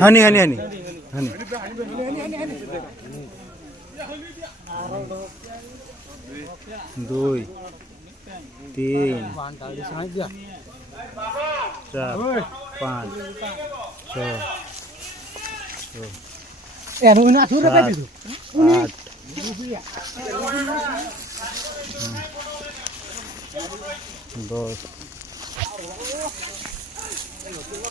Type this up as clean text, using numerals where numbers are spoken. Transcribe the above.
হানি হানি হানি হানি 2 3 4 5 6 এর ওই না সুরে পাই দিছো 8 10